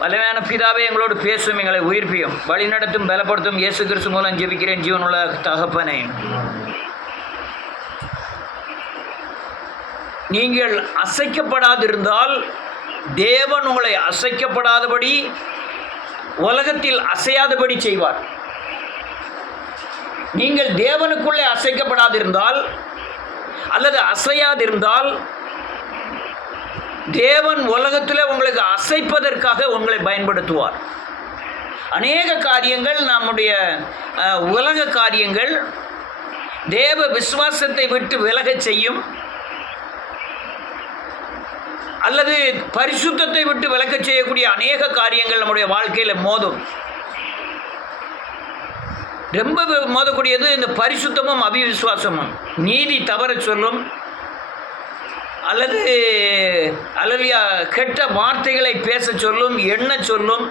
வல்லமையான பிதாவே, எங்களோடு பேசும், எங்களை உயிர்ப்பியும் வழிநடத்தும் பலப்படுத்தும் இயேசு கிறிஸ்து மூலம் ஜெபிக்கிறேன் ஜீவனுள்ள தகப்பனே. நீங்கள் அசைக்கப்படாதிருந்தால் தேவன் உங்களை அசைக்கப்படாதபடி உலகத்தில் அசையாதபடி செய்வார். நீங்கள் தேவனுக்குள்ளே அசைக்கப்படாதிருந்தால் அல்லது அசையாதிருந்தால் தேவன் உலகத்தில் உங்களுக்கு அசைப்பதற்காக உங்களை பயன்படுத்துவார். அநேக காரியங்கள், நம்முடைய உலக காரியங்கள் தேவ விசுவாசத்தை விட்டு விலகச் செய்யும், அல்லது பரிசுத்தத்தை விட்டு விலகச் செய்யக்கூடிய அநேக காரியங்கள் நம்முடைய வாழ்க்கையில் மோதும். ரொம்ப மோதக்கூடியது இந்த பரிசுத்தமும் அவிவிசுவாசமும். நீதி தவற சொல்லும், அல்லது கெட்ட வார்த்தைகளை பேச சொல்லும், எண்ண சொல்லும்.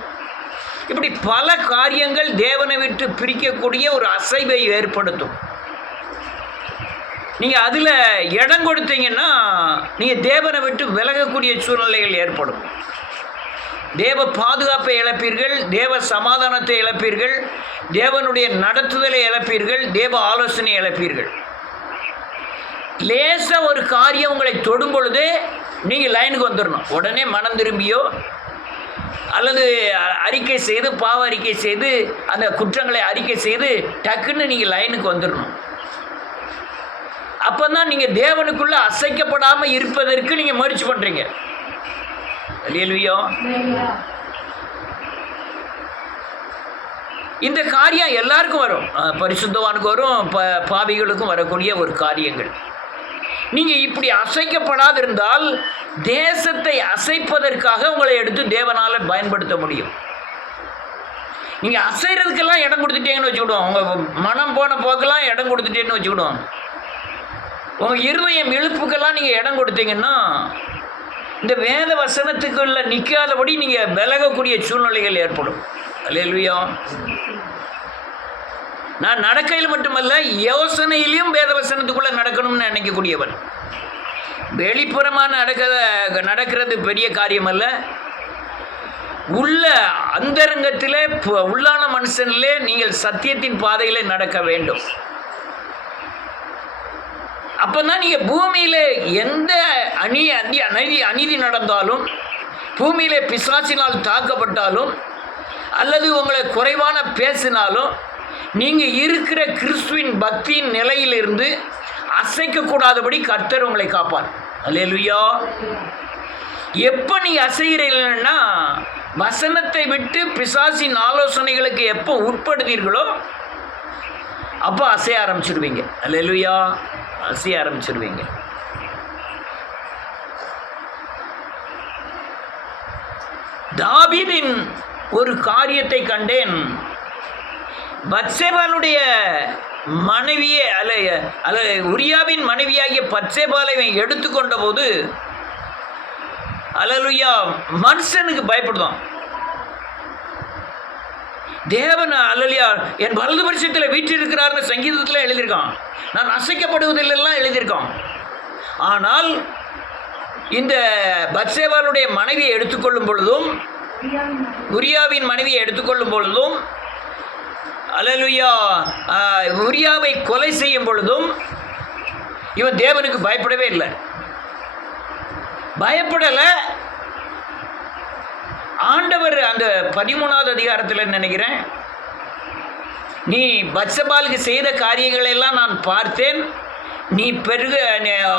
இப்படி பல காரியங்கள் தேவனை விட்டு பிரிக்கக்கூடிய ஒரு அசைவை ஏற்படுத்தும். நீங்கள் அதில் இடம் கொடுத்தீங்கன்னா நீங்கள் தேவனை விட்டு விலகக்கூடிய சூழ்நிலைகள் ஏற்படும். தேவ பாதுகாப்பை இழப்பீர்கள், தேவ சமாதானத்தை இழப்பீர்கள், தேவனுடைய நடத்துதலை இழப்பீர்கள், தேவ ஆலோசனை இழப்பீர்கள். லேசாக ஒரு காரியம் உங்களை தொடும் பொழுதே நீங்கள் லைனுக்கு வந்துடணும். உடனே மனம் திரும்பியோ அல்லது அறிக்கை செய்து, பாவ அறிக்கை செய்து, அந்த குற்றங்களை அறிக்கை செய்து டக்குன்னு நீங்கள் லைனுக்கு வந்துடணும். அப்போ தான் நீங்கள் தேவனுக்குள்ளே அசைக்கப்படாமல் இருப்பதற்கு நீங்கள் முயற்சி பண்ணுறீங்க. அல்லேலூயா. இந்த காரியம் எல்லாருக்கும் வரும், பரிசுத்தவானுக்கு வரும், பாவிகளுக்கும் வரக்கூடிய ஒரு காரியங்கள். நீங்கள் இப்படி அசைக்கப்படாதிருந்தால் தேசத்தை அசைப்பதற்காக உங்களை எடுத்து தேவனால் பயன்படுத்த முடியும். நீங்கள் அசைறதுக்கெல்லாம் இடம் கொடுத்துட்டீங்கன்னு வச்சுக்கிடுவோம், உங்கள் மனம் போன போக்கெல்லாம் இடம் கொடுத்துட்டேன்னு வச்சுக்கிடுவோம், உங்கள் இருதயம் இழுப்புக்கெல்லாம் நீங்கள் இடம் கொடுத்தீங்கன்னா இந்த வேத வசனத்துக்குள்ள நிற்காதபடி நீங்கள் விலகக்கூடிய சூழ்நிலைகள் ஏற்படும். அல்லேலூயா. நான் நடக்கையில் மட்டுமல்ல, யோசனையிலையும் வேத வசனத்துக்குள்ளே நடக்கணும்னு நினைக்கக்கூடியவன். வெளிப்புறமான நடக்கிறது பெரிய காரியம் அல்ல. உள்ள அந்தரங்கத்திலே உள்ளான மனுஷனிலே நீங்கள் சத்தியத்தின் பாதையில் நடக்க வேண்டும். அப்போ தான் நீங்கள் பூமியில் எந்த அநீதி நடந்தாலும், பூமியிலே பிசாசினால் தாக்கப்பட்டாலும், அல்லது உங்களை குறைவான பேசினாலும், நீங்கள் இருக்கிற கிறிஸ்துவின் பக்தியின் நிலையிலிருந்து அசைக்கக்கூடாதபடி கர்த்தர் உங்களை காப்பார். அல்லேலூயா. எப்போ நீங்கள் அசைகிறீங்கன்னா, வசனத்தை விட்டு பிசாசின் ஆலோசனைகளுக்கு எப்போ உட்படுத்தீர்களோ அப்போ அசைய ஆரம்பிச்சிடுவீங்க. அல்லேலூயா. அசைய ஆரம்பிச்சிடுவீங்க. தாவீதின் ஒரு காரியத்தை கண்டேன். பத்சேபாளுடைய மனைவியே உரியாவின் மனைவியாகிய பத்சேபாலை எடுத்துக்கொண்ட போது அல்லேலூயா மனுஷனுக்கு பயப்படுதான். தேவன் அல்லேலூயா என் வலது பரிசத்தில் வீற்றிருக்கிறார்னு சங்கீதத்தில் எழுதியிருக்கான். நான் அசைக்கப்படுவதிலெல்லாம் எழுதியிருக்கான். ஆனால் இந்த பத்சேபாளுடைய மனைவியை எடுத்துக்கொள்ளும் பொழுதும், உரியாவின் மனைவியை எடுத்துக்கொள்ளும் பொழுதும், அல்லேலூயா உரியாவை கொலை செய்யும் பொழுதும் இவன் தேவனுக்கு பயப்படவே இல்லை. பயப்படலை. ஆண்டவர் அந்த 13வது அதிகாரத்தில் நினைக்கிறேன், நீ பத்சேபாளுக்கு செய்த காரியங்களெல்லாம் நான் பார்த்தேன், நீ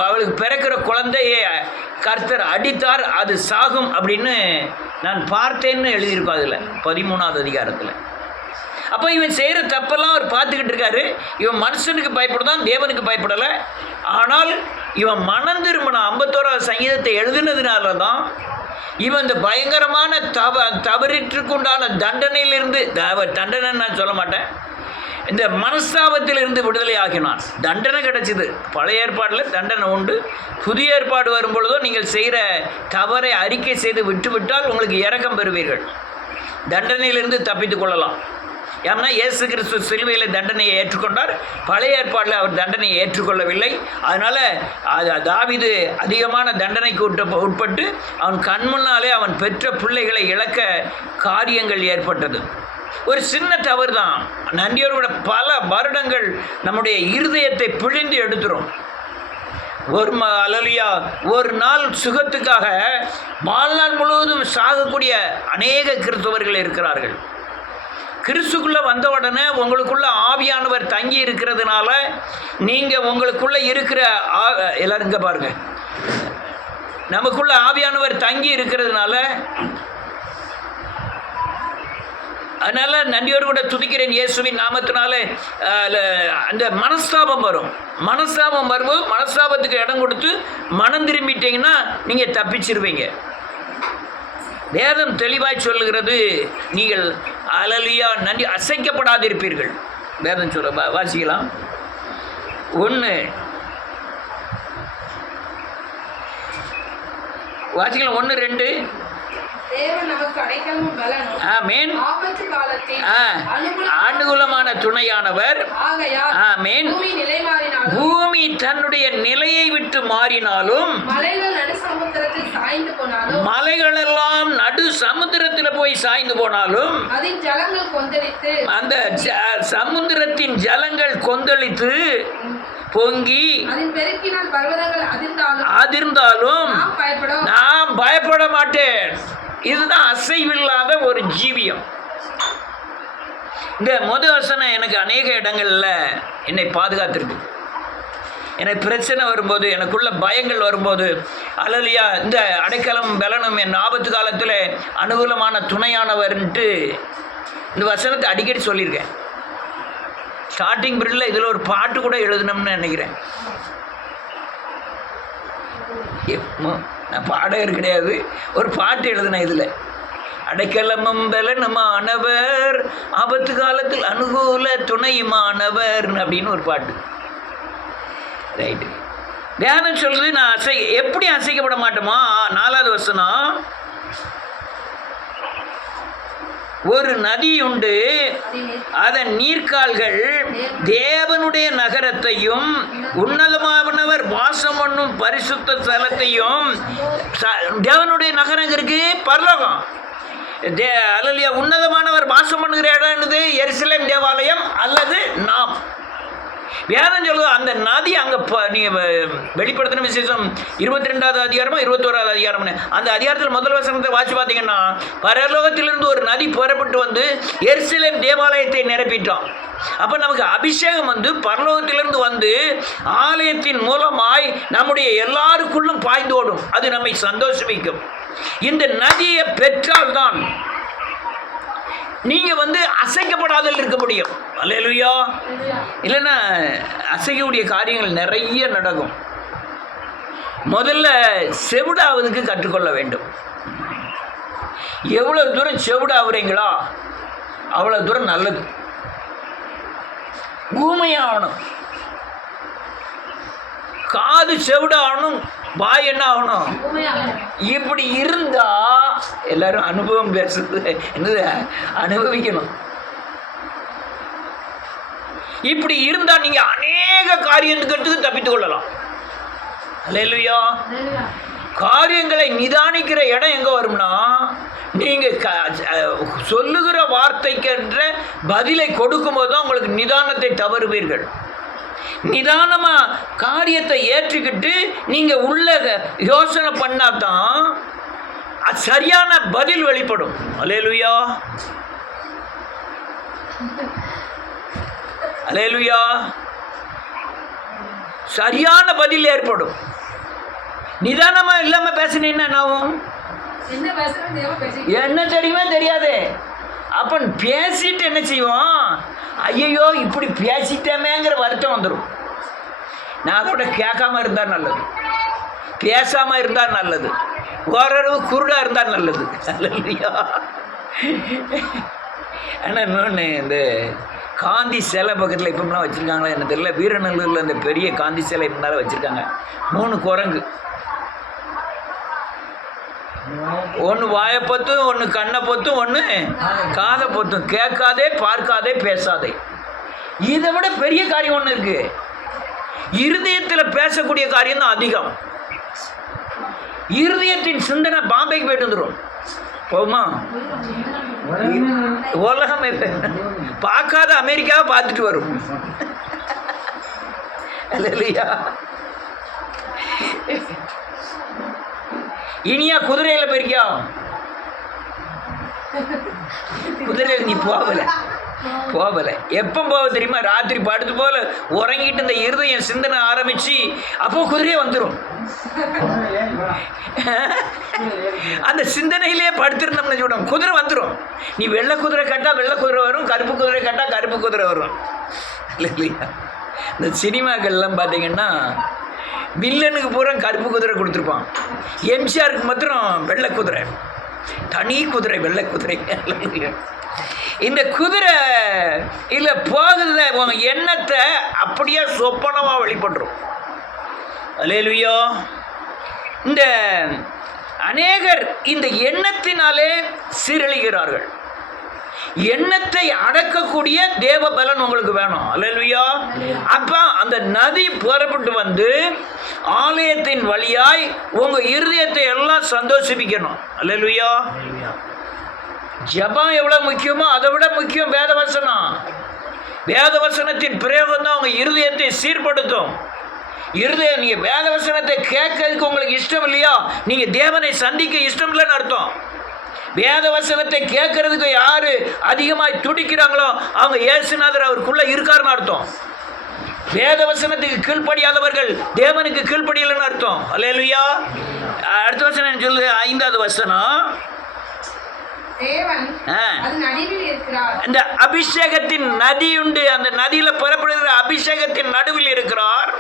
அவளுக்கு பிறக்கிற குழந்தையை கர்த்தர் அடித்தார், அது சாகும் அப்படின்னு நான் பார்த்தேன்னு எழுதியிருக்கோம் அதில் 13வது அதிகாரத்தில். அப்போ இவன் செய்கிற தப்பெல்லாம் அவர் பார்த்துக்கிட்டு இருக்காரு. இவன் மனுஷனுக்கு பயப்படுதான், தேவனுக்கு பயப்படலை. ஆனால் இவன் மனம் திரும்பின 51வது சங்கீதத்தை எழுதினதுனால தான் இவன் இந்த பயங்கரமான தவறிற்றுக்குண்டான தண்டனையிலிருந்து, தண்டனை நான் சொல்ல மாட்டேன், இந்த மனஸ்தாபத்திலிருந்து விடுதலை ஆகினான். தண்டனை கிடைச்சிது. பழைய ஏற்பாட்டில் தண்டனை உண்டு. புதிய ஏற்பாடு வரும்பொழுதோ நீங்கள் செய்கிற தவறை அறிக்கை செய்து விட்டுவிட்டால் உங்களுக்கு இரக்கம் பெறுவீர்கள், தண்டனையிலிருந்து தப்பித்து கொள்ளலாம். ஏன்னா இயேசு கிறிஸ்து சிலுவையில் தண்டனையை ஏற்றுக்கொண்டார், பழைய ஏற்பாட்டில் அவர் தண்டனையை ஏற்றுக்கொள்ளவில்லை. அதனால் தாவீது அதிகமான தண்டனைக்கு உட்பட்டு அவன் கண்முன்னாலே அவன் பெற்ற பிள்ளைகளை இழக்க காரியங்கள் ஏற்பட்டது. ஒரு சின்ன தவறு தான் நன்றியோட பல வருடங்கள் நம்முடைய இருதயத்தை பிழிந்து எடுத்துரும். ஒரு நாள் சுகத்துக்காக வாழ்நாள் முழுவதும் சாகக்கூடிய அநேக கிறிஸ்தவர்கள் இருக்கிறார்கள். கிறிஸ்துக்குள்ளே வந்த உடனே உங்களுக்குள்ள ஆவியானவர் தங்கி இருக்கிறதுனால நீங்கள் உங்களுக்குள்ள இருக்கிற எல்லாரும் இங்கே பாருங்கள், நமக்குள்ள ஆவியானவர் தங்கி இருக்கிறதுனால அதனால் நன்றியோடு கூட துதிக்கிறேன் இயேசுவின் நாமத்தினால. அந்த மனஸ்தாபம் வரும். மனஸ்தாபம் வரும்போது மனஸ்தாபத்துக்கு இடம் கொடுத்து மனம் திரும்பிட்டீங்கன்னா நீங்கள் தப்பிச்சிருவீங்க. வேதம் தெளிவாய் சொல்லுகிறது, நீங்கள் அல்லேலூயா நன்றி அசைக்கப்படாதிருப்பீர்கள். வேதம் சொல்ல வாசிக்கலாம். 1 வாசிக்கலாம். 1, 2 அனுகூலமான துணையானவர். பூமி தன்னுடைய நிலையை விட்டு மாறினாலும் மலைகள் எல்லாம் நடு சமுத்திரத்தில் போய் சாய்ந்து போனாலும் அந்த சமுத்திரத்தின் ஜலங்கள் கொந்தளித்து பொங்கி அதிர்ந்தாலும் நான் பயப்பட மாட்டேன். இதுதான் அசைவில்லாத ஒரு ஜீவியம். இந்த வசனம் எனக்கு அநேக இடங்களில் என்னை பாதுகாத்திருக்கு. எனக்கு பிரச்சனை வரும்போது, எனக்குள்ள பயங்கள் வரும்போது, அல்லேலூயா இந்த அடைக்கலம் பலனும் என் ஆபத்து காலத்தில் அனுகூலமான துணையானவர்ன்ட்டு இந்த வசனத்தை அடிக்கடி சொல்லியிருக்கேன். ஸ்டார்டிங் பீரியடில் இதில் ஒரு பாட்டு கூட எழுதணும்னு நினைக்கிறேன். நான் பாடகர் கிடையாது, ஒரு பாட்டு எழுதினேன் இதில். அடைக்கலமும் பலனுமானவர், ஆபத்து காலத்தில் அனுகூல துணையுமானவர் அப்படின்னு ஒரு பாட்டு. ரைட்டு. வேதம் சொல்லுது நான் எப்படி அசைக்கப்பட மாட்டோமா? 4வது வசனம், ஒரு நதி உண்டு, அதன் நீர்க்கால்கள் தேவனுடைய நகரத்தையும் உன்னதமானவர் வாசம் பண்ணும் பரிசுத்த ஸ்தலத்தையும். தேவனுடைய நகரம் இருக்கு பரலோகம். அல்லேலூயா உன்னதமானவர் வாசம் பண்ணுகிற இடம் என்னது? எருசலேம் தேவாலயம் அல்லது நாம். வேதம் சொல்லுது அந்த நதி அங்கே நீங்கள் வெளிப்படுத்தின விசேஷம் 22வது அதிகாரமோ 21வது அதிகாரம்னு அந்த அதிகாரத்தில் முதல் வசனத்தை வாசி பார்த்தீங்கன்னா, பரலோகத்திலிருந்து ஒரு நதி புறப்பட்டு வந்து எருசலேம் தேவாலயத்தை நிரப்பிட்டோம். அப்போ நமக்கு அபிஷேகம் வந்து பரலோகத்திலிருந்து வந்து ஆலயத்தின் மூலமாய் நம்முடைய எல்லாருக்குள்ளும் பாய்ந்து ஓடும். அது நம்மை சந்தோஷமிக்கும். இந்த நதியை பெற்றால்தான் நீங்கள் வந்து அசைக்கப்படாதல் இருக்க முடியும். அல்லேலூயா. இல்லைன்னா அசைக்கக்கூடிய காரியங்கள் நிறைய நடக்கும். முதல்ல செவிடாவதுக்கு கற்றுக்கொள்ள வேண்டும். எவ்வளோ தூரம் செவிடாகிறீங்களோ அவ்வளோ தூரம் நல்லது. ஊமையாகணும், காது செவிடாகணும், வாய் என்ன ஆகணும்? இப்படி இருந்தா எல்லாரும் அனுபவம் பேசுறது என்னது? அனுபவிக்கணும். இப்படி இருந்தா நீங்க அநேக காரியத்துக்கு தப்பித்துக் கொள்ளலாம். அல்லேலூயா. காரியங்களை நிதானிக்கிற இடம் எங்க வரும்னா, நீங்க சொல்லுகிற வார்த்தைக்கென்ற பதிலை கொடுக்கும் போது தான் உங்களுக்கு நிதானத்தை தவறுவீர்கள். நிதானமா காரியத்தை ஏற்றுக்கிட்டு நீங்க உள்ள யோசனை பண்ணாதான் சரியான பதில் வெளிப்படும். அல்லேலூயா. அல்லேலூயா. சரியான பதில் ஏற்படும். நிதானமா இல்லாம பேசினீங்கன்னா என்னாகும்? என்ன தெரியுமே தெரியாது. அப்ப பேசிட்டு என்ன செய்வோம்? ஐயோ இப்படி பேசிட்டேமேங்கிற வருத்தம் வந்துடும். நான் கூட கேட்காம இருந்தால் நல்லது, பேசாமல் இருந்தால் நல்லது, ஓரளவு குருடாக இருந்தால் நல்லது. அல்லேலூயா. ஆனால் இன்னொன்று, இந்த காந்தி சிலை பக்கத்தில் இப்போலாம் வச்சுருக்காங்களா என்ன தெரியல, வீரநல்லூரில் இந்த பெரிய காந்தி சிலை இருந்தாலும் வச்சுருக்காங்க. 3 குரங்கு ஒன்று வாயை பொத்தும், ஒன்று கண்ணை பொத்தும், ஒன்று காதை பொத்தும். கேட்காதே, பார்க்காதே, பேசாதே. இதை விட பெரிய காரியம் ஒன்று இருக்கு. இருதயத்தில் பேசக்கூடிய காரியம் தான் அதிகம். இருதயத்தின் சிந்தனை பாம்பேக்கு போயிட்டு வந்துடும். போமா? உலகம் பார்க்காத அமெரிக்காவை பார்த்துட்டு வரும். இல்லையா? இனியா குதிரையில போயிருக்கியா? குதிரையில் நீ போகல. எப்போ போக தெரியுமா? ராத்திரி படுத்து போல உறங்கிட்டு இந்த இருதயம் சிந்தனை ஆரம்பிச்சு அப்போ குதிரையே வந்துடும். அந்த சிந்தனையிலேயே படுத்திருந்தோம்னு சொல்லுவோம், குதிரை வந்துடும். நீ வெள்ளை குதிரை கட்டா வெள்ளை குதிரை வரும், கருப்பு குதிரை கட்டா கருப்பு குதிரை வரும். இல்லையா? இந்த சினிமாக்கள்லாம் பார்த்தீங்கன்னா வில்லனுக்கு பூரா கருப்பு குதிரை கொடுத்துருப்பான், எம்ஜிஆருக்கு மாத்திரம் வெள்ளை குதிரை, தனி குதிரை, வெள்ளை குதிரை. இந்த குதிரை இல்லை போகுது உங்க எண்ணத்தை அப்படியே சொப்பனமாக வெளிப்பட்டுரும். அல்லேலூயா. இந்த அநேகர் இந்த எண்ணத்தினாலே சீரழிகிறார்கள். எண்ணத்தை அடக்கக்கூடிய தேவ பலன் உங்களுக்கு வேணும். அல்லேலூயா. அப்ப அந்த நதி புறப்பட்டு வந்து ஆலயத்தின் வழியாய் உங்க இருதயத்தை எல்லாம் சந்தோஷிப்பிக்கணும். அல்லேலூயா. ஜெபம் எவ்வளவு முக்கியமோ அதை விட முக்கியம் வேதவசனம். வேதவசனத்தின் பிரயோகம் தான் உங்க இருதயத்தை சீர்படுத்தும். இருதயம், நீங்க வேதவசனத்தை கேட்கறதுக்கு உங்களுக்கு இஷ்டம் இல்லையா, நீங்க தேவனை சந்திக்க இஷ்டம் இல்லைன்னு அர்த்தம். வேதவசனத்தை கேட்கறதுக்கு யாரு அதிகமாய் துடிக்கிறாங்களோ அவங்க இயேசுநாதர் அவருக்குள்ள இருக்காருன்னு அர்த்தம். வேதவசனத்துக்கு கீழ்ப்படியாதவர்கள் தேவனுக்கு கீழ்ப்படியலன்னு அர்த்தம். அல்லேலூயா. அடுத்த வசனம் சொல்லு, 5வது வசனம். இந்த அபிஷேகத்தின் நதி உண்டு, அந்த நதியில புறப்படுகிற அபிஷேகத்தின் நடுவில் இருக்கிறார்.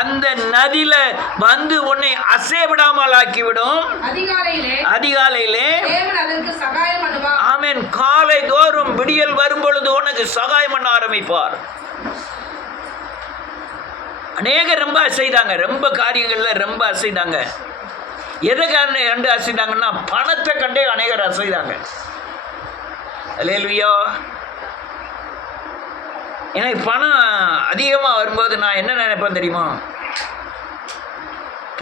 அந்த நதியில வந்து உன்னை அசைய விடாமல் ஆக்கிவிடும். அதிகாலையிலே ஆமென், காலை தோறும் விடியல் வரும் பொழுது உனக்கு சகாயம் பண்ண ஆரம்பிப்பார். அநேகர் ரொம்ப அசைதாங்க, ரொம்ப காரியங்கள்ல ரொம்ப அசைதாங்க. எதை கண்டு அசைதாங்கன்னா பணத்தை கண்டே அநேகர் அசைதாங்க. அல்லேலூயா. எனக்கு பணம் அதிகமாக வரும்போது நான் என்ன நினைப்பேன் தெரியுமா?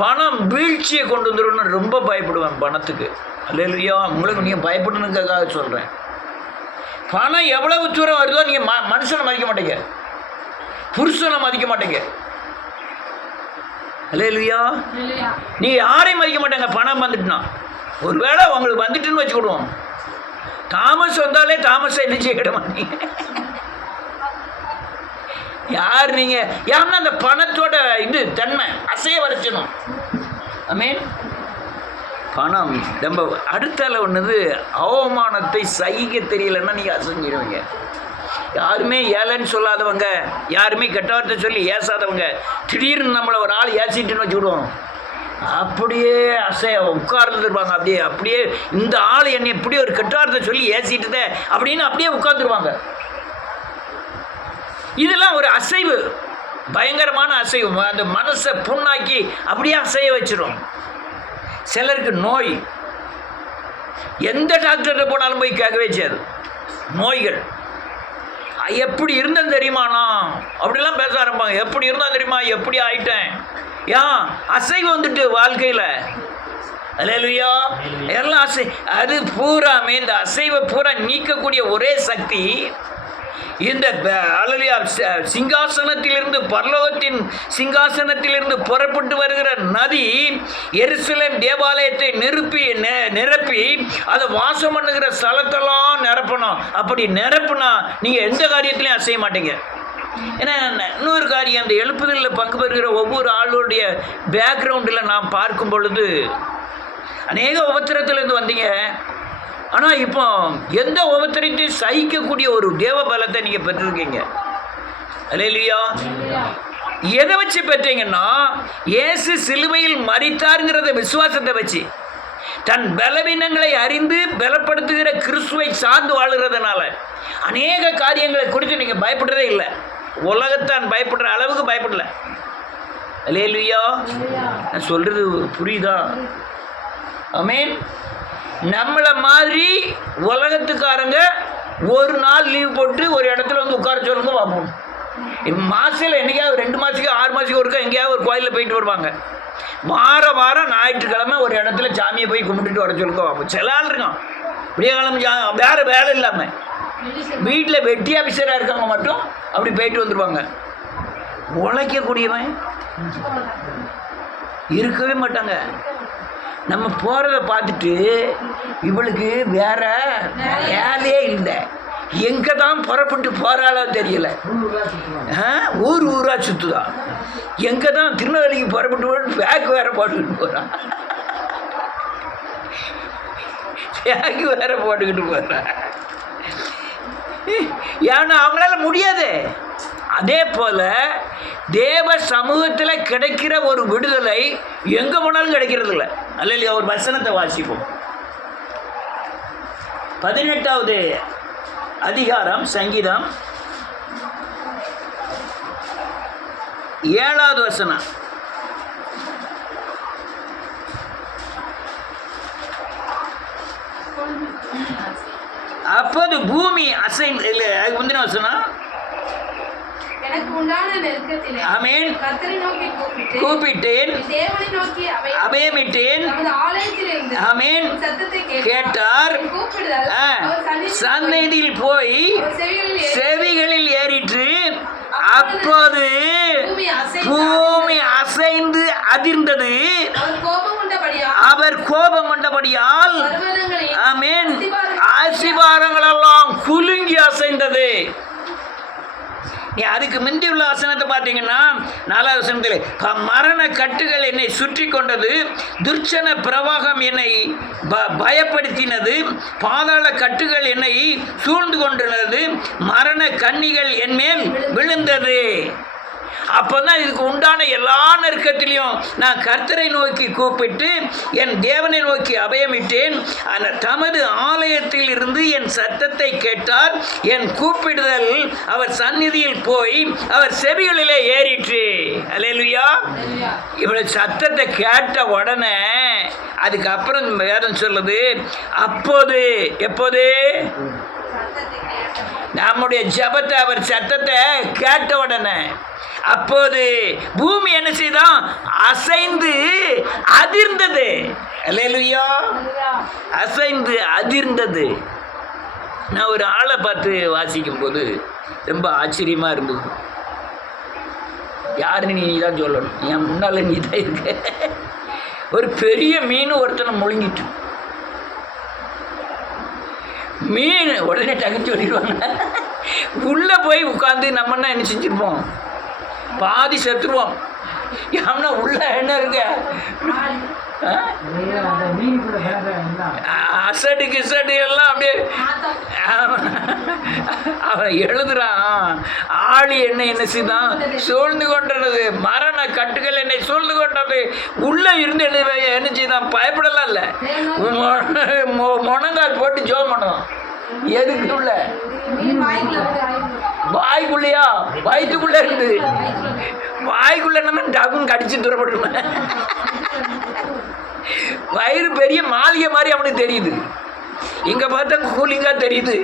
பணம் வீழ்ச்சியை கொண்டு வந்துடும், ரொம்ப பயப்படுவேன் பணத்துக்கு. அல்லேலூயா. உங்களுக்கு நீங்கள் பயப்படணுங்கிறதுக்காக சொல்கிறேன். பணம் எவ்வளவு தூரம் வருதோ நீங்கள் மனுஷனை மதிக்க மாட்டீங்க, புருஷனை மதிக்க மாட்டீங்க. அல்லேலூயா. நீ யாரையும் மதிக்க மாட்டாங்க பணம் வந்துட்டுனா. ஒருவேளை உங்களுக்கு வந்துட்டுன்னு வச்சுக்கிடுவோம், தாமஸ் வந்தாலே தாமஸை என்ன செய்ய மாட்டீங்க. யார் நீங்க? யாருன்னா அந்த பணத்தோட இது தன்மை அசைய வரைச்சணும். ஆமென். பணம் ரொம்ப அடுத்தால ஒன்றுது. அவமானத்தை சகிக்க தெரியலன்னா நீங்கள் அசைஞ்சிடுவீங்க. யாருமே ஏழைன்னு சொல்லாதவங்க, யாருமே கெட்ட வார்த்தை சொல்லி ஏசாதவங்க, திடீர்னு நம்மளை ஒரு ஆள் ஏசிட்டுன்னு வச்சுக்கிடுவோம், அப்படியே அசைய உட்கார்ந்துருவாங்க. அப்படியே இந்த ஆள் என்னை எப்படி ஒரு கெட்ட வார்த்தை சொல்லி ஏசிட்டுதே அப்படின்னு அப்படியே உட்கார்ந்துருவாங்க. இதெல்லாம் ஒரு அசைவு, பயங்கரமான அசைவு. அந்த மனசை புண்ணாக்கி அப்படியே அசைய வச்சிடும். சிலருக்கு நோய், எந்த டாக்டர்கிட்ட போனாலும் போய் கேட்கவே செய்யாது. நோய்கள் எப்படி இருந்தேன்னு தெரியுமாண்ணா அப்படிலாம் பேச ஆரம்பிப்பாங்க. எப்படி இருந்தா தெரியுமா, எப்படி ஆயிட்டேன். ஏன் அசைவு வந்துட்டு வாழ்க்கையில். அல்லேலூயா. எல்லாம் அசை, அது பூராமே இந்த அசைவை பூரா நீக்கக்கூடிய ஒரே சக்தி இந்த அல்லேலூயா சிங்காசனத்திலிருந்து, பரலோகத்தின் சிங்காசனத்திலிருந்து புறப்பட்டு வருகிற நதி எருசலேம் தேவாலயத்தை நிரப்பி அதை வாசம் பண்ணுகிற ஸ்தலத்தெல்லாம் நிரப்பணும். அப்படி நிரப்புனா நீங்கள் எந்த காரியத்திலையும் அசைய மாட்டீங்க. ஏன்னா இன்னொரு காரியம், அந்த எழுப்புதலில் பங்கு பெறுகிற ஒவ்வொரு ஆளுடைய பேக்ரவுண்டில் நாம் பார்க்கும் பொழுது அநேக உபத்திரத்திலேருந்து வந்தீங்க. ஆனால் இப்போ எந்த உபத்திரத்தையும் சகிக்கக்கூடிய ஒரு தேவ பலத்தை நீங்கள் பெற்றிருக்கீங்க. அல்லேலூயா. எதை வச்சு பெற்றீங்கன்னா, இயேசு சிலுவையில் மரித்தாருங்கிறத விசுவாசத்தை வச்சு, தன் பலவீனங்களை அறிந்து பலப்படுத்துகிற கிறிஸ்துவை சார்ந்து வாழுகிறதுனால அநேக காரியங்களை குறித்து நீங்கள் பயப்படுறதே இல்லை. உலகத்தான் பயப்படுற அளவுக்கு பயப்படல. அல்லேலூயா. நான் சொல்கிறது புரியுதா? ஆமென். நம்மளை மாதிரி உலகத்துக்காரங்க ஒரு நாள் லீவ் போட்டு ஒரு இடத்துல வந்து உட்கார சொல்லுங்க பார்ப்போம். மாதத்தில் என்றைக்காவது 2 மாதத்துக்கு 6 மாதத்துக்கு ஒருக்கா எங்கேயாவது ஒரு கோயிலில் போயிட்டு வருவாங்க. வாரம் ஞாயிற்றுக்கிழமை ஒரு இடத்துல சாமியை போய் கும்பிட்டுட்டு வர சொல்லுங்க பார்ப்போம். சில ஆள் இருக்கான் விடிய காலம் வேறு வேலை இல்லாமல் வீட்டில் வெட்டி ஆஃபீஸராக இருக்காங்க மட்டும் அப்படி போயிட்டு வந்துடுவாங்க. உழைக்கக்கூடியவன் இருக்கவே மாட்டாங்க. நம்ம போகிறத பார்த்துட்டு இவளுக்கு வேற வேலையே இல்லை, எங்கே தான் புறப்பட்டு போகிறாளோ தெரியல. ஊராக சுற்றுதான், எங்கே தான் திருநெல்வேலிக்கு புறப்பட்டு போட்டு பேக் வேற போட்டுக்கிட்டு போகிறான், பேக் வேற போட்டுக்கிட்டு போகிறான். ஏன்னா அவங்களால முடியாது. அதே போல தேவ சமூகத்தில் கிடைக்கிற ஒரு விடுதலை எங்கே போனாலும் கிடைக்கிறது இல்லை. அல்ல, ஒரு வசனத்தை வாசிப்போம். 18வது அதிகாரம் சங்கீதம் 7வது வசனம். அப்போது பூமி அசைந்து, இல்லை அதுக்கு முந்தின வசனம், ஆமென், கூப்பிட்டேன், அபயமிட்டேன், ஆமென், கேட்டார், சந்நிதியில் போய் செவிகளில் ஏறிற்று. அப்போது பூமி அசைந்து அதிர்ந்தது. அவர் கோபம் கொண்டபடியால், ஆமென், ஆசீர்வாதங்கள் எல்லாம் குலுங்கி அசைந்தது. நீ அதுக்கு முந்தி உள்ள வசனத்தை பார்த்தீங்கன்னா 4வது வசனத்தில், மரண கட்டுகள் என்னை சுற்றி கொண்டது, துர்ச்சன பிரவாகம் என்னை பயப்படுத்தினது, பாதாள கட்டுகள் என்னை சூழ்ந்து கொண்டது, மரண கண்ணிகள் என் மேல் விழுந்தது. அப்போ தான் இதுக்கு உண்டான எல்லா நெருக்கத்திலையும் நான் கர்த்தரை நோக்கி கூப்பிட்டு என் தேவனை நோக்கி அபயமிட்டேன். அந்த தமது ஆலயத்தில் இருந்து என் சத்தத்தை கேட்டார். என் கூப்பிடுதல் அவர் சந்நிதியில் போய் அவர் செவிகளிலே ஏறிற்று. அல்லேலூயா. இவ்வளவு சத்தத்தை கேட்ட உடனே அதுக்கப்புறம் வேதம் சொல்லுது, அப்போது, எப்போது, நம்முடைய ஜெபத்தை அவர் சத்தத்தை கேட்ட உடனே, அப்போது பூமி என்ன செய்தான்? அசைந்து அதிர்ந்தது. அல்லேலூயா. அசைந்து அதிர்ந்தது. நான் ஒரு ஆளை பார்த்து வாசிக்கும் போது ரொம்ப ஆச்சரியமா இருந்தது. யாருன்னு நீ தான் சொல்லணும், என் முன்னால நீ தான் இருக்க. ஒரு பெரிய மீன் ஒருத்தனை முழுங்கிட்டு, மீன் உடனே டக்குன்னு சொல்லிடுவாங்க. உள்ளே போய் உட்காந்து நம்மன்னா என்ன செஞ்சிருப்போம்? பாதி செத்துருவோம். ஏன்னா உள்ள என்ன இருக்க, அசடு கிசடு எல்லாம் அப்படியே அவன் எழுதுறான். ஆளி என்ன செய்தான்? சூழ்ந்து கொண்டது. மரண கட்டுகள் என்னை சூழ்ந்து கொண்டது. உள்ள இருந்து என்ன செய்தான்? பயப்படலாம் இல்லை, முனங்கால் போட்டு ஜோம் பண்ணும். எதுக்கு உள்ள? வாய்க்குள்ளையா? வயிற்றுக்குள்ள இருந்து வாய்க்குள்ள என்ன டகுன்னு கடிச்சு தூரப்பட்டுருவேன். வயிறு பெரிய மாளிகை மாதிரி அவனுக்கு தெரியுது. இங்க பார்த்தா கூலிங்கா தெரியுது.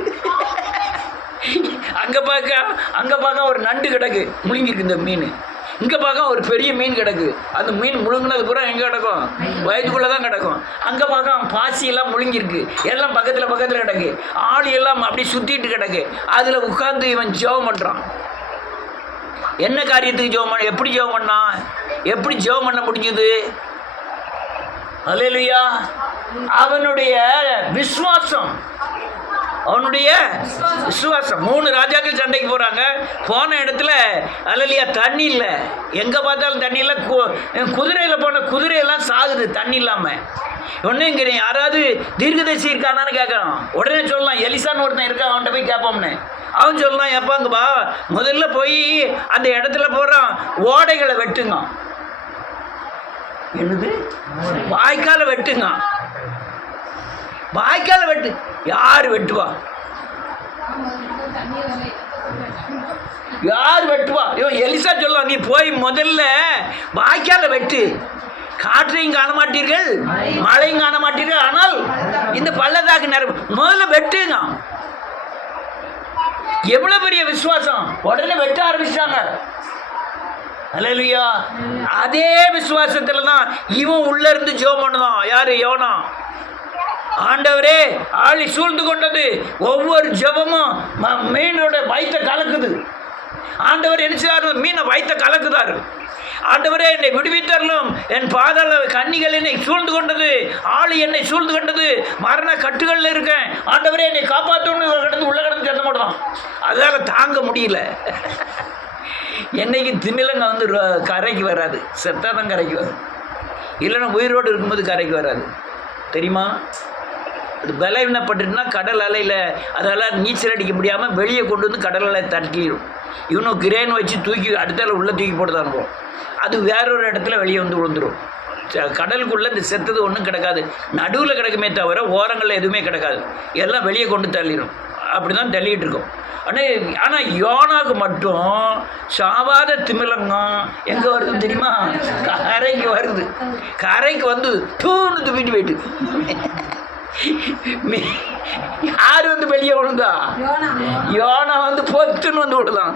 அங்க பார்க்க ஒரு நண்டு கிடக்கு முழுங்கிருக்கு இந்த மீன். இங்கே பார்க்க ஒரு பெரிய மீன் கிடக்கு. அந்த மீன் முழுங்கினது பூரா எங்கே கிடக்கும்? வயிற்றுக்குள்ளே தான் கிடக்கும். அங்கே பார்க்க பாசியெல்லாம் முழுங்கிருக்கு. எல்லாம் பக்கத்தில் கிடக்கு. ஆள் எல்லாம் அப்படி சுற்றிட்டு கிடக்கு. அதில் உட்கார்ந்து இவன் ஜெபம் பண்ணுறான். என்ன காரியத்துக்கு ஜெபம் பண்ண? எப்படி ஜெபம் பண்ணான்? எப்படி ஜெபம் பண்ண முடிஞ்சது? அல்லேலூயா. அவனுடைய விசுவாசம், அவனுடைய விசுவாசம். 3 ராஜாக்கள் சண்டைக்கு போகிறாங்க. போன இடத்துல அல்லையா தண்ணி இல்லை. எங்கே பார்த்தாலும் தண்ணி இல்லை. குதிரையில் போன குதிரையெல்லாம் சாகுது தண்ணி இல்லாமல். ஒன்றுங்கிறேன், யாராவது தீர்க்கதரிசி இருக்கானான்னு கேட்குறான். உடனே சொல்லலாம், எலிசான்னு ஒருத்தன் இருக்கான், அவன்கிட்ட போய் கேட்போம்னு. அவன் சொல்லலாம், எப்பாங்கப்பா முதல்ல போய் அந்த இடத்துல போகிறான், ஓடைகளை வெட்டுங்க. என்னது? வாய்க்கால வெட்டுங்க. வாய்க்கால வெட்டு. யார் வெட்டுவா? யார் வெட்டுவா? எலிசா சொல்லுவா, நீ போய் முதல்ல வாய்க்கால வெட்டு. காற்றையும் காண மாட்டீர்கள், மழையும் காண மாட்டீர்கள், ஆனால் இந்த பள்ளத்தாக்கு நிரம்ப. முதல்ல வெட்டுங்க. எவ்வளவு பெரிய விசுவாசம்! உடனே வெட்ட ஆரம்பிச்சிட்டாங்க. அல்லேலூயா. அதே விசுவாசத்துல தான் இவன் உள்ள இருந்து ஜெபம் பண்ணுதான். யாரு? யோனா. ஆண்டவரே, ஆளி சூழ்ந்து கொண்டது. ஒவ்வொரு ஜெபமும் மீனோட வயிற்ற கலக்குது. ஆண்டவர் என்ன செய்வார்? மீனை வயிற்ற கலக்குதாரு. ஆண்டவரே, என்னை விடுவித்தரலும், என் பாதாள கன்னிகள் என்னை சூழ்ந்து கொண்டது, ஆளி என்னை சூழ்ந்து கொண்டது, மரண கட்டுகளில் இருக்கேன், ஆண்டவரே என்னை காப்பாற்றணும். உள்ள கிடந்து செத்த மாட்டான். அதால தாங்க முடியல. என்னைக்கு திமிலங்க வந்து கரைக்கு வராது, செத்தாதான் கரைக்கு வரும். இல்லைன்னா உயிரோடு இருக்கும்போது கரைக்கு வராது. தெரியுமா? அது பலவீனப்பட்டுன்னா கடல் அலையில் அதெல்லாம் நீச்சல் அடிக்க முடியாமல் வெளியே கொண்டு வந்து கடல் அலை தட்டிடும். இவனும் கிரேன் வச்சு தூக்கி அடுத்தால உள்ளே தூக்கி போட்டு தான் அனுப்புவோம். அது வேறொரு இடத்துல வெளியே வந்து விழுந்துடும். கடலுக்குள்ளே இந்த செத்தது ஒன்றும் கிடக்காது, நடுவில் கிடக்குமே தவிர ஓரங்களில் எதுவுமே கிடக்காது. எல்லாம் வெளியே கொண்டு தள்ளிடும். அப்படி தான் தள்ளிகிட்டு இருக்கோம். ஆனால் யோனாவுக்கு மட்டும் சாவாத திமிலங்கம் எங்கே வருது தெரியுமா? கரைக்கு வருது. கரைக்கு வந்து தூணு துப்பிட்டு போயிட்டு யாரு வந்து வெளியே விழுந்தா? யோனா வந்து பொத்துன்னு வந்து விடலாம்.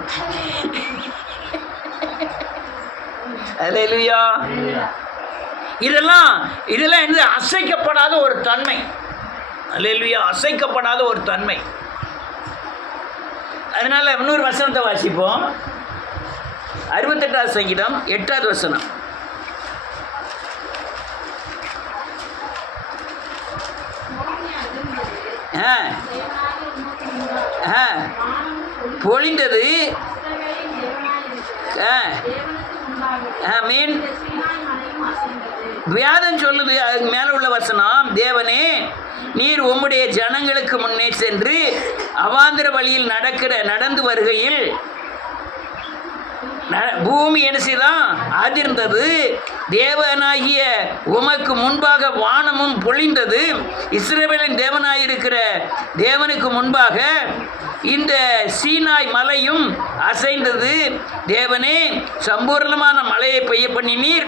அல்லேலூயா. இதெல்லாம் என்ன? அசைக்கப்படாத ஒரு தன்மை. அல்லேலூயா. அசைக்கப்படாத ஒரு தன்மை. அதனால இன்னொரு வசனத்தை வாசிப்போம். 68வது சங்கீதம் 8வது வசனம். பொழிந்தது. மீன் வியாதம் சொல்லுது. அதுக்கு மேலே உள்ள வசனம், தேவனே, நீர் உம்முடைய ஜனங்களுக்கு முன்னே சென்று அவாந்திர வழியில் நடந்து வருகையில் பூமி என்ன செய்தான்? அதிர்ந்தது. தேவனாகிய உமக்கு முன்பாக வானமும் பொழிந்தது. இஸ்ரவேலின் தேவனாயிருக்கிற தேவனுக்கு முன்பாக இந்த சீனாய் மலையும் அசைந்தது. தேவனே, சம்பூர்ணமான மழையை பெய்ய பண்ணினீர்.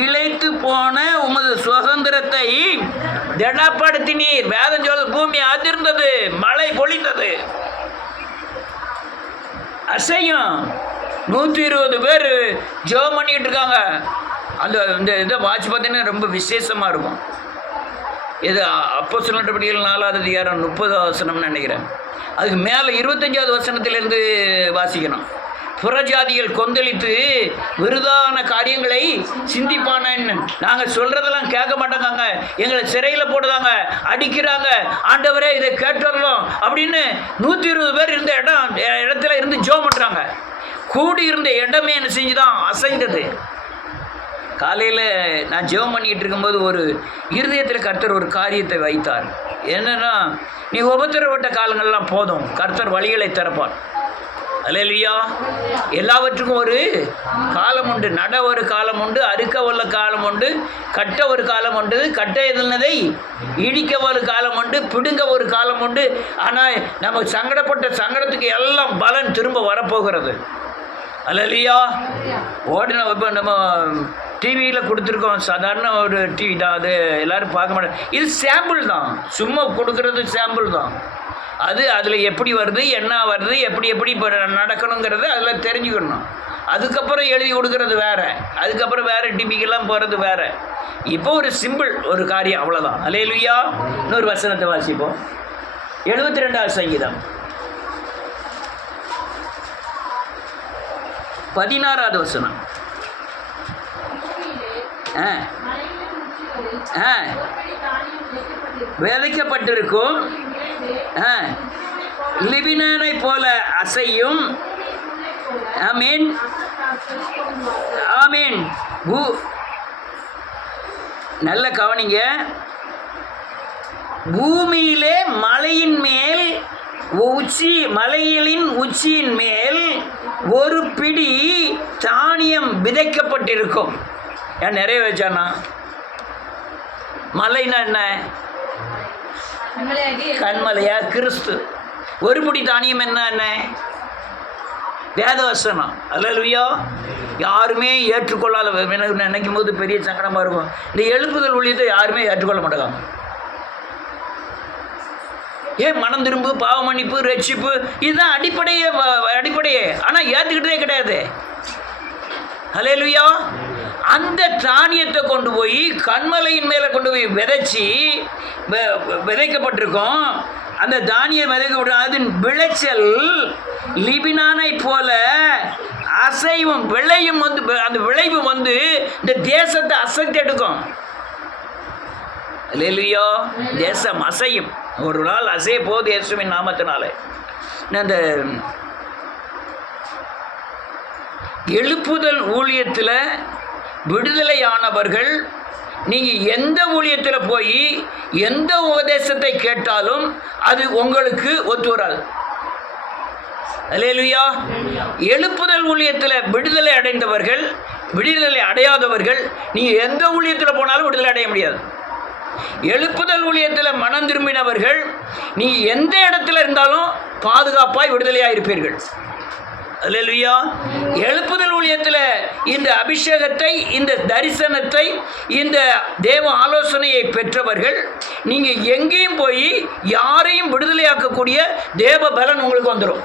இழைத்து போன உமது சுதந்திரத்தை திடப்படுத்தினீர். வேதம் சொல்ல பூமி அதிர்ந்தது, மழை பொழிந்தது. அசையும். 120 பேர் ஜெபம் பண்ணிக்கிட்டு இருக்காங்க. அந்த இதை வாட்ச் பார்த்தீங்கன்னா ரொம்ப விசேஷமாக இருக்கும். இது அப்போஸ்தலர்கள் 4வது அதிகாரம் 30வது வசனம்னு நினைக்கிறேன். அதுக்கு மேலே 25வது வசனத்திலிருந்து வாசிக்கணும். புறஜாதிகள் கொந்தளித்து விருதான காரியங்களை சிந்திப்பானேன்னு. நாங்கள் சொல்கிறதெல்லாம் கேட்க மாட்டாங்க, எங்களை சிறையில் போடுதாங்க, அடிக்கிறாங்க, ஆண்டவரே இதை கேட்டுறோம் அப்படின்னு 120 பேர் இருந்த இடத்துல இருந்து ஜெபம் பண்ணுறாங்க. கூடி இருந்த இடமே என்ன செஞ்சுதான்? அசைந்தது. காலையில் நான் ஜெபம் பண்ணிக்கிட்டு இருக்கும்போது ஒரு இருதயத்தில் கர்த்தர் ஒரு காரியத்தை வைத்தார். என்னன்னா, நீ உபத்திரப்பட்ட காலங்கள்லாம் போதும், கர்த்தர் வழிகளை திறப்பார். அல்லேலூயா. எல்லாவற்றுக்கும் ஒரு காலம் உண்டு. நட ஒரு காலம் உண்டு, அறுக்க உள்ள காலம் உண்டு, கட்ட ஒரு காலம் உண்டு, கட்ட எதுனதை இடிக்க ஒரு காலம் உண்டு, பிடுங்க ஒரு காலம் உண்டு. ஆனால் நம்ம சங்கடத்துக்கு எல்லாம் பலன் திரும்ப வரப்போகிறது. அல்லேலூயா. ஓடின இப்போ நம்ம டிவியில் கொடுத்துருக்கோம், சாதாரண ஒரு டிவி தான், அது எல்லோரும் பார்க்க மாட்டாங்க. இது சாம்பிள் தான், சும்மா கொடுக்குறது சாம்பிள் தான். அதில் எப்படி வருது, என்ன வருது, எப்படி இப்போ நடக்கணுங்கிறது அதில் தெரிஞ்சுக்கணும். அதுக்கப்புறம் எழுதி கொடுக்கறது வேறு, அதுக்கப்புறம் வேறு டிவிக்கெல்லாம் போகிறது வேறு. இப்போ ஒரு சிம்பிள் ஒரு காரியம், அவ்வளோதான். அல்லேலூயா. இன்னொரு வசனத்தை வாசிப்போம். 72வது சங்கீதம் 16வது வசனம். விதைக்கப்பட்டிருக்கும் லிபினானை போல அசையும். ஆமீன், ஆமீன். நல்ல கவனிங்க. பூமியிலே மலையின் மேல் மலைகளின் உச்சியின் மேல் ஒரு பிடி தானியம் விதைக்கப்பட்டிருக்கும். ஏன் நிறைய வச்சானா? மலைன்னா என்ன? கண்மலையா? கிறிஸ்து. ஒரு பிடி தானியம் என்ன? வேதவசனம். அல்லேலூயா. யாருமே ஏற்றுக்கொள்ளாத நினைக்கும் போது பெரிய சங்கடமாக இருக்கும். இந்த எழுப்புதல் ஊழியத்தை யாருமே ஏற்றுக்கொள்ள மாட்டாங்க. ஏன் மனம் திரும்பு, பாவ மன்னிப்பு, ரட்சிப்பு, இதுதான் அடிப்படையே. ஆனால் ஏற்றுக்கிட்டதே கிடையாது. ஹல்லேலூயா. அந்த தானியத்தை கொண்டு போய் கன்மலையின் மேலே கொண்டு போய் விதைச்சி விதைக்கப்பட்டிருக்கோம். அந்த தானியம் விதைக்கப்பட்ட அதன் விளைச்சல் லிபினானை போல அசைவும் விளையும் அந்த விளைவு இந்த தேசத்தை அசைத்து எடுக்கும். ஹல்லேலூயா. தேசம் அசையும், ஒரு நாள் அசைய போகுது இயேசுவின் நாமத்தினால. அந்த எழுப்புதல் ஊழியத்தில் விடுதலையானவர்கள் நீங்கள் எந்த ஊழியத்தில் போய் எந்த உபதேசத்தை கேட்டாலும் அது உங்களுக்கு ஒத்து வராது. அல்லேலூயா. எழுப்புதல் ஊழியத்தில் விடுதலை அடைந்தவர்கள், விடுதலை அடையாதவர்கள் நீங்கள் எந்த ஊழியத்தில் போனாலும் விடுதலை அடைய முடியாது. எழுப்புதல் ஊழியத்தில் மனம் திரும்பினவர்கள் நீங்கள் எந்த இடத்துல இருந்தாலும் பாதுகாப்பாய் விடுதலையாக இருப்பீர்கள். அல்லேலூயா. எழுப்புதல் ஊழியத்தில் இந்த அபிஷேகத்தை, இந்த தரிசனத்தை, இந்த தேவ ஆலோசனையை பெற்றவர்கள் நீங்கள் எங்கேயும் போய் யாரையும் விடுதலையாக்கக்கூடிய தேவ பலன் உங்களுக்கு வந்துடும்.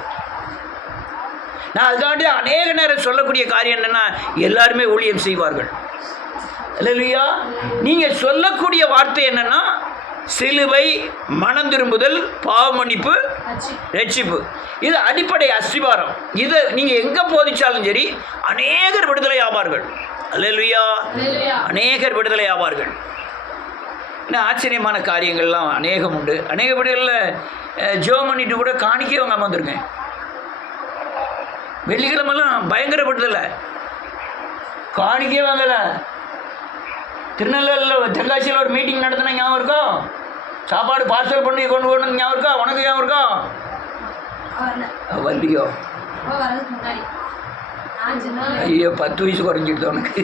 நான் அதுக்காண்டி அநேக நேரம் சொல்லக்கூடிய காரியம் என்னென்னா, எல்லாருமே ஊழியம் செய்வார்கள். அல்லேலூயா. நீங்கள் சொல்லக்கூடிய வார்த்தை என்னென்னா, சிலுவை, மனம் திரும்புதல், பாவ மன்னிப்பு, ரட்சிப்பு. இது அடிப்படை அஸ்திவாரம். இதை நீங்கள் எங்கே போதிச்சாலும் சரி அநேகர் விடுதலை ஆவார்கள். அல்லேலூயா. அநேகர் விடுதலை ஆவார்கள். இன்னும் ஆச்சரியமான காரியங்கள்லாம் அநேகம் உண்டு. அநேக விடுதலில் ஜோம் பண்ணிட்டு கூட காணிக்கே அவங்க அமர்ந்துருங்க. வெள்ளிக்கிழமெல்லாம் பயங்கர விடுதலை, காணிக்கே வாங்கலை. திருநெல்வேலியில் தென்காசியில் ஒரு மீட்டிங் நடத்தின ஞாபகம் இருக்கா? சாப்பாடு பார்சல் பண்ணி கொண்டு போகணும் ஞாபகம் இருக்கா? உனக்கு ஞாபகம் இருக்கா? வரலையோ? ஐயோ, 10 வயசு குறைஞ்சிடுது உனக்கு.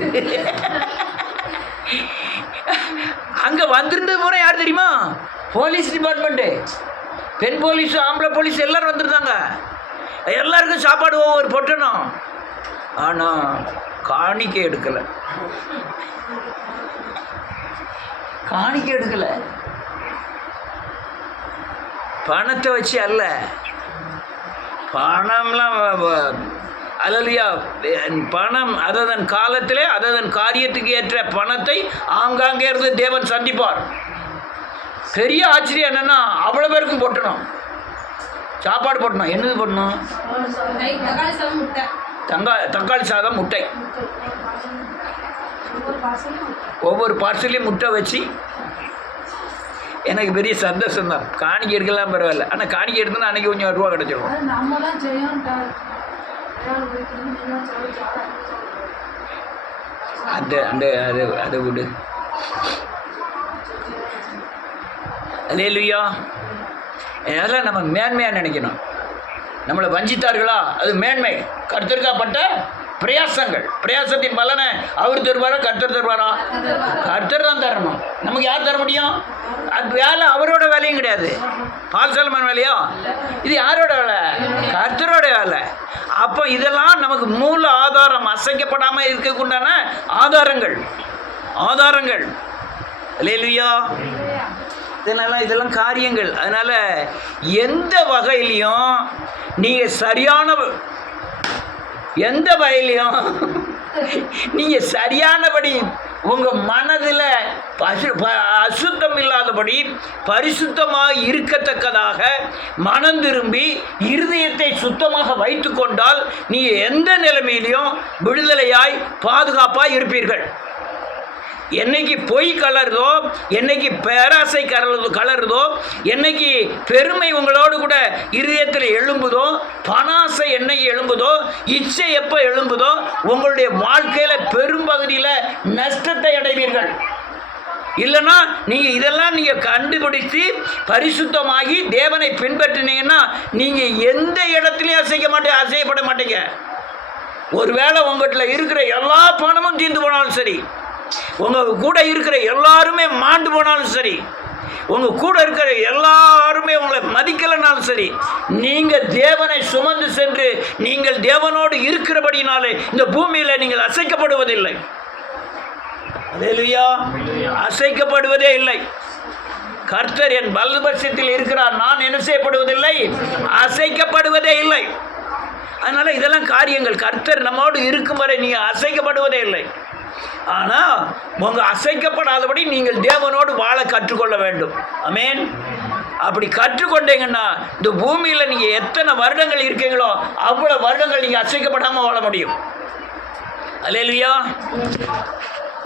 அங்கே வந்திருந்தது பூரா யார் தெரியுமா? போலீஸ் டிபார்ட்மெண்ட்டு, பெண் போலீஸு, ஆம்பளை போலீஸ் எல்லோரும் வந்துருந்தாங்க. எல்லாருக்கும் சாப்பாடு ஒவ்வொரு பொட்டணும். ஆனால் காணிக்கை எடுக்கலை. காணிக்கை எடுக்கலை. பணத்தை வச்சு அல்ல, பணம்லாம் அல்லையா, பணம் அதன் காலத்திலே அதன் காரியத்துக்கு ஏற்ற பணத்தை ஆங்காங்கே இருந்து தேவன் சந்திப்பார். பெரிய ஆச்சரியம் என்னென்னா, அவ்வளோ பேருக்கும் போட்டணும், சாப்பாடு போட்டணும். என்னது போட்டணும்? தக்காளி சாதம், முட்டை. ஒவ்வொரு பார்சலையும் முட்டை வச்சு எனக்கு பெரிய சந்தோஷம் தான். காணிக்கை எடுக்கலாம் பரவாயில்ல, ஆனால் காணிக்கை எடுத்தோன்னா அன்றைக்கி கொஞ்சம் ரூபா கிடச்சிடும். அதை விடு. அல்லேலூயா. அதெல்லாம் நம்ம மேன்மையாக நினைக்கணும். நம்மளை வஞ்சித்தார்களா, அது மேன்மை. கர்த்தருக்காப்பட்ட பிரயாசங்கள், பிரயாசத்தின் பலனை அவர் தருவாரா, கர்த்தர் தருவாரா? கர்த்தர் தான் தரணும். நமக்கு யார் தர முடியும்? அது வேலை அவரோட வேலையும் கிடையாது. பால் சலமன் வேலையோ? இது யாரோட வேலை? கர்த்தரோட வேலை. அப்போ இதெல்லாம் நமக்கு மூல ஆதாரம், அசைக்கப்படாமல் இருக்கக்குண்டான ஆதாரங்கள். அல்லேலூயா. இதெல்லாம் காரியங்கள். அதனால் எந்த வகையிலையும் நீங்கள் நீங்கள் சரியானபடி உங்கள் மனதில் அசுத்தம் இல்லாதபடி பரிசுத்தமாக இருக்கத்தக்கதாக மனம் திரும்பி இருதயத்தை சுத்தமாக வைத்து கொண்டால் நீங்கள் எந்த நிலைமையிலையும் விடுதலையாய் பாதுகாப்பாக இருப்பீர்கள். என்னைக்கு பொய் கலருதோ, என்னைக்கு பேராசை கலருதோ, என்னைக்கு பெருமை உங்களோடு கூட இருதயத்தில் எழும்புதோ, பணாசை என்னைக்கு எழும்புதோ, இச்சை எப்போ எழும்புதோ, உங்களுடைய வாழ்க்கையில் பெரும்பகுதியில் நஷ்டத்தை அடைவீர்கள். இல்லைன்னா நீங்கள் இதெல்லாம் நீங்கள் கண்டுபிடித்து பரிசுத்தமாகி தேவனை பின்பற்றினீங்கன்னா நீங்கள் எந்த இடத்துலையும் அசையப்பட மாட்டீங்க. ஒருவேளை உங்கள்கிட்ட இருக்கிற எல்லா பணமும் தீர்ந்து போனாலும் சரி, உங்கள் கூட இருக்கிற எல்லாருமே மாண்டு போனாலும் சரி, உங்கள் கூட இருக்கிற எல்லாருமே உங்களை மதிக்கலைனாலும் சரி, நீங்கள் தேவனை சுமந்து சென்று நீங்கள் தேவனோடு இருக்கிறபடினாலே இந்த பூமியில் நீங்கள் அசைக்கப்படுவதில்லை. அல்லேலூயா. அசைக்கப்படுவதே இல்லை. கர்த்தர் என் வலதுபட்சத்தில் இருக்கிறார், நான் என்ன செய்யப்படுவதில்லை, அசைக்கப்படுவதே இல்லை. அதனால் இதெல்லாம் காரியங்கள் கர்த்தர் நம்மோடு இருக்கும் வரை நீங்கள் அசைக்கப்படுவதே இல்லை. ஆனால் உங்கள் அசைக்கப்படாதபடி நீங்கள் தேவனோடு வாழ கற்றுக்கொள்ள வேண்டும். ஆமென். அப்படி கற்றுக்கொண்டீங்கன்னா இந்த பூமியில் நீங்கள் எத்தனை வருடங்கள் இருக்கீங்களோ அவ்வளோ வருடங்கள் நீங்கள் அசைக்கப்படாமல் வாழ முடியும். அல்லேலூயா.